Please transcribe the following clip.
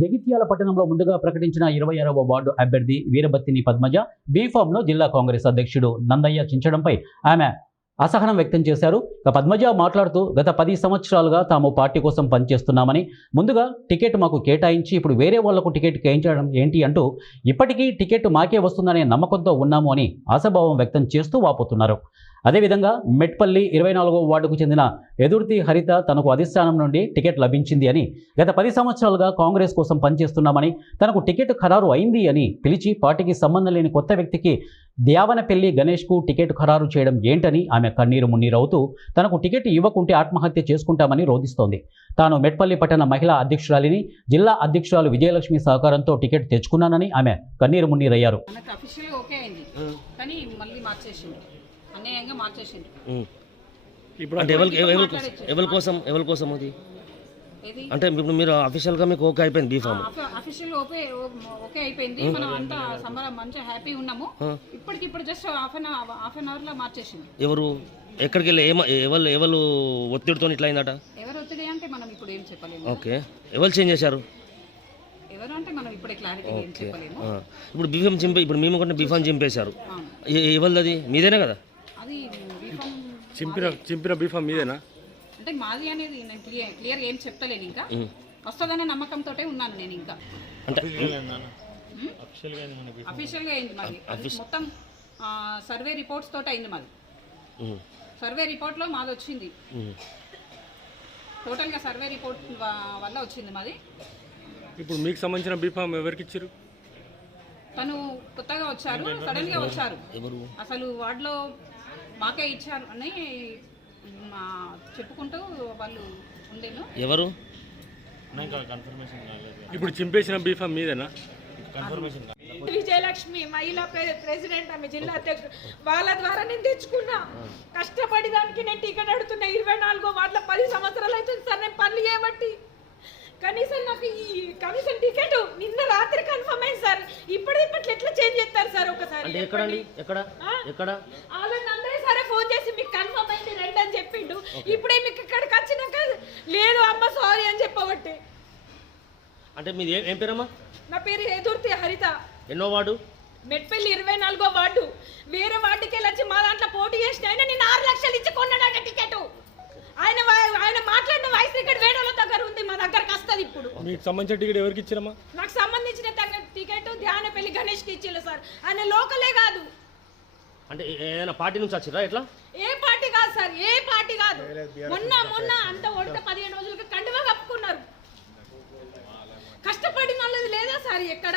జగిత్యాల పట్టణంలో ముందుగా ప్రకటించిన 26వ వార్డు అభ్యర్థి వీరబత్తిని పద్మజ బీఫామ్ను జిల్లా కాంగ్రెస్ అధ్యక్షుడు నందయ్య చించడంపై ఆమె అసహనం వ్యక్తం చేశారు. పద్మజ మాట్లాడుతూ గత 10 సంవత్సరాలుగా తాము పార్టీ కోసం పనిచేస్తున్నామని, ముందుగా టికెట్ మాకు కేటాయించి ఇప్పుడు వేరే వాళ్లకు టికెట్ కేటాయించడం ఏంటి అంటూ ఇప్పటికీ టికెట్ మాకే వస్తుందనే నమ్మకంతో ఉన్నాము అని ఆశాభావం వ్యక్తం చేస్తూ వాపోతున్నారు. అదేవిధంగా మెట్పల్లి 24వ వార్డుకు చెందిన ఎదుర్తి హరిత తనకు అధిష్టానం నుండి టికెట్ లభించింది అని, గత 10 సంవత్సరాలుగా కాంగ్రెస్ కోసం పనిచేస్తున్నామని, తనకు టికెట్ ఖరారు అయింది అని పిలిచి పార్టీకి సంబంధం లేని కొత్త వ్యక్తికి ద్యావనపల్లి గణేష్కు టికెట్ ఖరారు చేయడం ఏంటని ఆమె కన్నీరు మున్నీరవుతూ తనకు టికెట్ ఇవ్వకుంటే ఆత్మహత్య చేసుకుంటామని రోధిస్తోంది. తాను మెట్పల్లి పట్టణ మహిళా అధ్యక్షురాలిని, జిల్లా అధ్యక్షురాలు విజయలక్ష్మి సహకారంతో టికెట్ తెచ్చుకున్నానని ఆమె కన్నీరు మున్నీరయ్యారు. అన్యాయంగా మార్చేసింది. ఇప్పుడు అంటే ఎవరి కోసం అది అంటే ఇప్పుడు మీరు అఫీషియల్ గా మీకు ఓకే అయిపోయింది బీఫామ్ అఫీషియల్ ఓకే అయిపోయింది. మనం అంతా సంబరం మంచిగా హ్యాపీ ఉన్నాము. ఇప్పటికిప్పుడు జస్ట్ హాఫ్ అన్ అవర్ లో మార్చేసింది. ఎవరు ఎక్కడికి వెళ్ళి ఎవరు ఒత్తిడితో ఇట్లా అయిందట? ఎవరు ఒత్తిడి అంటే మనం ఇప్పుడు ఏం చెప్పలేము. ఓకే, ఎవరు చేంజ్ చేశారు? ఎవరు అంటే మనం ఇప్పుడే క్లారిటీ ఏం చెప్పలేము. ఇప్పుడు బీఫామ్ ఇప్పుడు మేము కూడా బీఫామ్ చింపేశారు. ఎవరిది? మీదేనా కదా? అది చింపిన బీఫామ్ మీదేనా? అంటే మాది అనేది నేను క్లియర్ ఏం చెప్తలేను. ఇంకా వస్తుందనే నమ్మకంతో ఉన్నాను నేను. ఇంకా అంటే అఫీషియల్గా అయింది మాది. మొత్తం సర్వే రిపోర్ట్స్ తోటి అయింది మాది. సర్వే రిపోర్ట్లో మాది వచ్చింది. టోటల్గా సర్వే రిపోర్ట్ వల్ల వచ్చింది మాది. ఇప్పుడు మీకు సంబంధించిన బీఫామ్ ఎవరికి ఇచ్చారు? తను కొత్తగా వచ్చారు, సడన్గా వచ్చారు. అసలు వార్డులో మాకే ఇచ్చారు అని చెప్పుకుంటూ వాళ్ళు ఉండేను. ఎవరు? ఇప్పుడు చింపేసిన బీఫామ్ మీదేనా? విజయలక్ష్మి మహిళా ప్రెసిడెంట్, ఆమె జిల్లా అధ్యక్షుడు, వాళ్ళ ద్వారా నేను తెచ్చుకున్నా. కష్టపడి దానికి నేను టికెట్ అడుగుతున్నా. 24వ వార్డులో 10 సంవత్సరాలు అవుతుంది సార్ నేను పనులు చేయబట్టి. కనీసం నాకు కనీసం టికెట్ నిన్న రాత్రి కన్ఫర్మ్ అయింది సార్. ఇప్పట్లో ఎట్లా చేంజ్ చేస్తారు సార్? ఒకసారి అందరూ సరే ఫోన్ చేసి మీకు కన్ఫర్మ్ అయింది రండి అని చెప్పిండు. ఇప్పుడే మీకు ఇక్కడికి వచ్చినాక లేదు అమ్మ సారీ అని చెప్పబట్టి. అంటే మీది ఏం పేరమ్మా? నా పేరు ఎదుర్తి హరిత. ఎన్నో వార్డు? మెట్పల్లి 24వ వార్డు. వేరే వార్డుకి వెళ్ళి మా దాంట్లో పోటీ చేసిన ఆయన నేను 6 లక్షలు ఇచ్చి కొన్నాడట టికెట్. ఆయన మాట్లాడిన వాయిస్ రికార్డ్ వేరే వాళ్ళ దగ్గర ఉంది, మా దగ్గరకు వస్తుంది. ఇప్పుడు మీకు సంబంధించిన టికెట్ ఎవరికి ఇచ్చారమ్మా? నాకు సంబంధించిన టికెట్ ధ్యానపల్లి గణేష్కి ఇచ్చిండు సార్. ఆయన లోకలే కాదు. అంటే ఏదైనా పార్టీ నుంచి వచ్చిరా? ఎట్లా? ఏ పార్టీ కాదు సార్, ఏ పార్టీ కాదు. మొన్న అంత ఓడితే 15 రోజులకి కండువా కప్పుకున్నారు. కష్టపడిన వాళ్ళది లేదా సార్ ఎక్కడ?